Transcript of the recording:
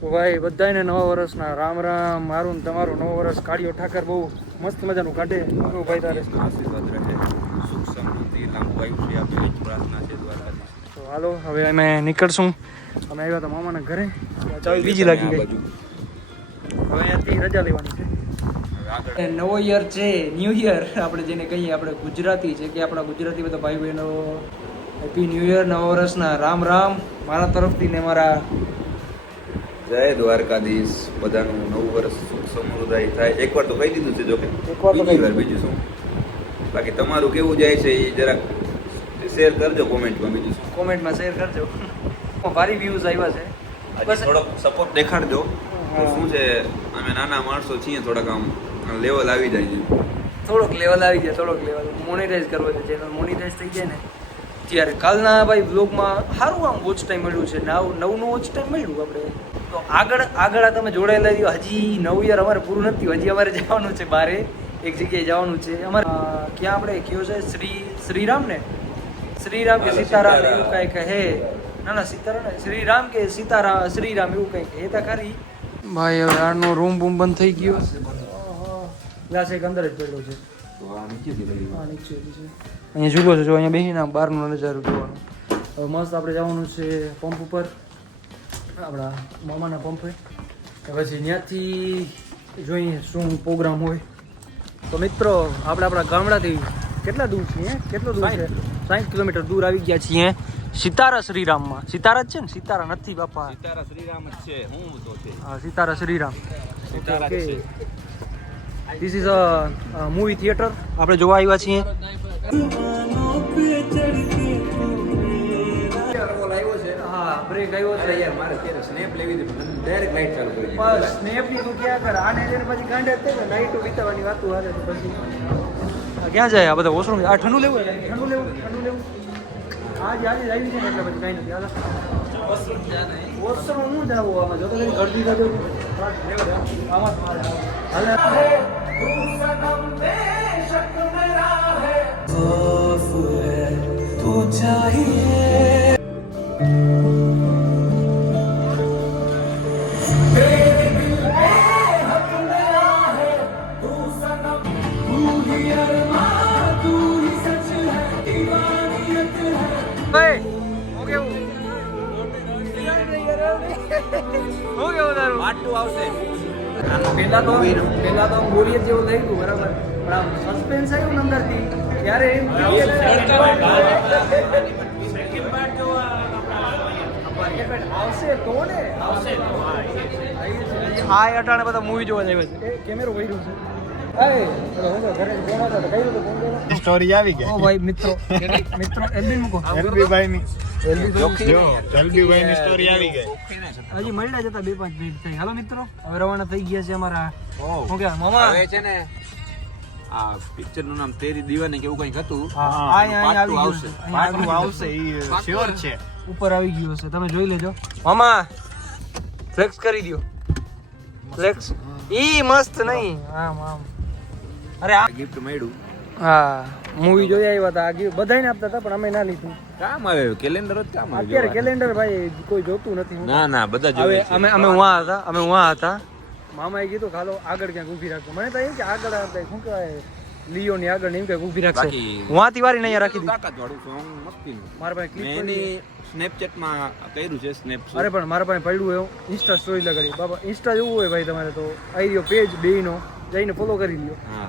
તો ભાઈ બધાને નવા વર્ષના રામ રામ. મારું ને તમારું નવો વર્ષ. કાઢ્યો ઠાકર બહુ મસ્ત મજાનું કાઢે. મારું ભાઈ તારે? આશીર્વાદ રહે. સુખ સમૃદ્ધિ લાંબુ આયુષ્ય આપે એ પ્રાર્થના છે દ્વારકાધીશ. તો હાલો હવે અમે નીકળશું. અમે આવ્યા હતા મામાના ઘરે. ચાવી બીજી લાગી ગઈ. હવે અહીંયાથી રજા લેવાની છે. હવે નવો યર છે ન્યૂ યર. આપણે જેને કહીએ આપણે ગુજરાતી છે કે આપણા ગુજરાતી બધા ભાઈ બહેનો હેપી ન્યૂ યર નવા વર્ષના રામ રામ મારા તરફથી ને મારા જય દ્વારકાધીશ. બધાનું નવું વર્ષ સુખ સમૃદ્ધાય થાય. એકવાર તો કહી દીધું છે જોકે બીજી વાર બીજું શું? બાકી તમારું કેવું જાય છે એ જરાક શેર કરજો કોમેન્ટમાં બીજું શું? કોમેન્ટમાં શેર કરજો. ભારી વ્યૂઝ આવ્યા છે. બસ થોડોક સપોર્ટ દેખાડજો. શું છે અમે નાના માણસો છીએ થોડાક આમ લેવલ આવી જાય છે. થોડોક લેવલ આવી જાય થોડોક લેવલ મોનેટાઈઝ કરવો છે. ચેનલ મોનેટાઈઝ થઈ જાય ને ત્યારે કાલના ભાઈ બ્લોગમાં સારું આમ વોચ ટાઈમ મળ્યું છે. નવ નવનું વોચ ટાઈમ મળ્યું આપણે તો આગળ આગળ આ તમે જોડાયેલા રહ્યો હજી નવું યર અમારે પૂરું નથી થયું. હજી અમારે જવાનું છે બારે. એક જગ્યાએ જવાનું છે. અમારે ક્યાં આપણે કયો છે? શ્રી શ્રીરામ ને? શ્રીરામ કે સીતારામ. એવું કાંઈ કહે ના ના સીતારામ ને શ્રીરામ કે સીતારામ શ્રીરામ એવું કંઈક તો ખરી. ભાઈ હવે આનો રૂમ બૂમ બંધ થઈ ગયો. ગ્લાસ એક અંદર જ પડ્યો છે. અહીંયા ઝૂલો છે જો અહીંયા બેસીને બહારનો નજારો જોવાનો. હવે મસ્ત આપણે જવાનું છે પંપ ઉપર. આપણા મામાના પંપે પછી ત્યાંથી જોઈએ શું પ્રોગ્રામ હોય. તો મિત્રો આપણે આપણા ગામડાથી કેટલા દૂર છીએ કેટલો દૂર છે? સાઠ કિલોમીટર દૂર આવી ગયા છીએ. સિતારા શ્રીરામમાં. સિતારા જ છે ને? સિતારા નથી બાપા. સિતારા શ્રીરામ જ છે હું તો છે. હા, સિતારા શ્રીરામ. સિતારા છે. This is a movie theatre આપણે જોવા આવ્યા છીએ. બ્રેક આવ્યો છે. યાર મારે અત્યારે સ્નેપ લેવી હતી પણ ડાયરેક્ટ લાઈટ ચાલુ કરી બસ સ્નેપની તું ક્યાં કર? આને જઈને પછી ગાંડે તે ને. નાઈટો વિતાવાની વાત હાલે તો પછી. ક્યાં જાય? આ બધા વોશરૂમ આ ઠંડુ લેવું? છે? ઠંડુ લેવું ઠંડુ લેવું. આજ આજે આવી છે એટલે પછી કઈ નથી. હાલો. વોશરૂમ હું જાવું આમાં? જો તો કઈ ગળદી થતો આમાં હાલે. તું હું. પહેલા તો પહેલા તો બોરિયત જેવું થઈ ગયું બરાબર. પણ આમ સસ્પેન્સ આવ્યું ને અંદરથી ત્યારે આવશે તો ને. આવશે. આ અટાણે બધા મૂવી જોવા જાય છે કેમેરો રહ્યો છે. સ્ટોરી આવી ઓ ગઈ ભાઈ મિત્રો. મિત્રો એલબી મૂકો. ની યાર. જલબીભાઈ ની સ્ટોરી આવી ગઈ. હજી મળ્યા જતા બે પાંચ મિનિટ થઈ. હાલો મિત્રો. હવે રવાના થઈ ગયા છે અમારા ઓહ. મામા? હવે છે ને આ પિક્ચરનું નામ તેરી દીવાની કે એવું કંઈક હતું. હા આવી ગયું. આવશે. પાટું આવશે ઈ શ્યોર છે. ઉપર આવી ગયું હશે. તમે જોઈ લેજો. મામા ફ્લેક્સ કરી દો ફ્લેક્સ ઈ મસ્ત નહીં. આમ આમ. અરે આ ગિફ્ટ મળ્યું. હા મૂવી જોઈ આવ્યા હતા. આ બધાને આપતા હતા પણ અમે ના લીધું. કામ આવે? કેલેન્ડર જ કામ આવે અત્યારે કેલેન્ડર ભાઈ કોઈ જોતું નથી ના ના બધા જોવે અમે અમે ઉવા હતા અમે ઉવા હતા. મામાએ કીધું ખાલો આગળ ક્યાંક ઊભી રાખજો. મને તો એમ કે આગળ શું કહેવાય લિયો ની આગળ એમ કે ઊભી રાખશે. બાકી- તિવારી નહીં રાખી દીધી તાકાત વાળું સોંગ મસ્તીનું મારા પાસે મેં ક્લિપ એની સ્નેપચેટમાં કર્યું છે સ્નેપ અરે પણ મારા પાસે પડ્યું એવું ઇન્સ્ટા સ્ટોરી લગાડી બાબા ઇન્સ્ટા જોવું હોય ભાઈ તમારે તો. આવી રહ્યો પેજ બેયનો જઈને ફોલો કરી લ્યો. હા.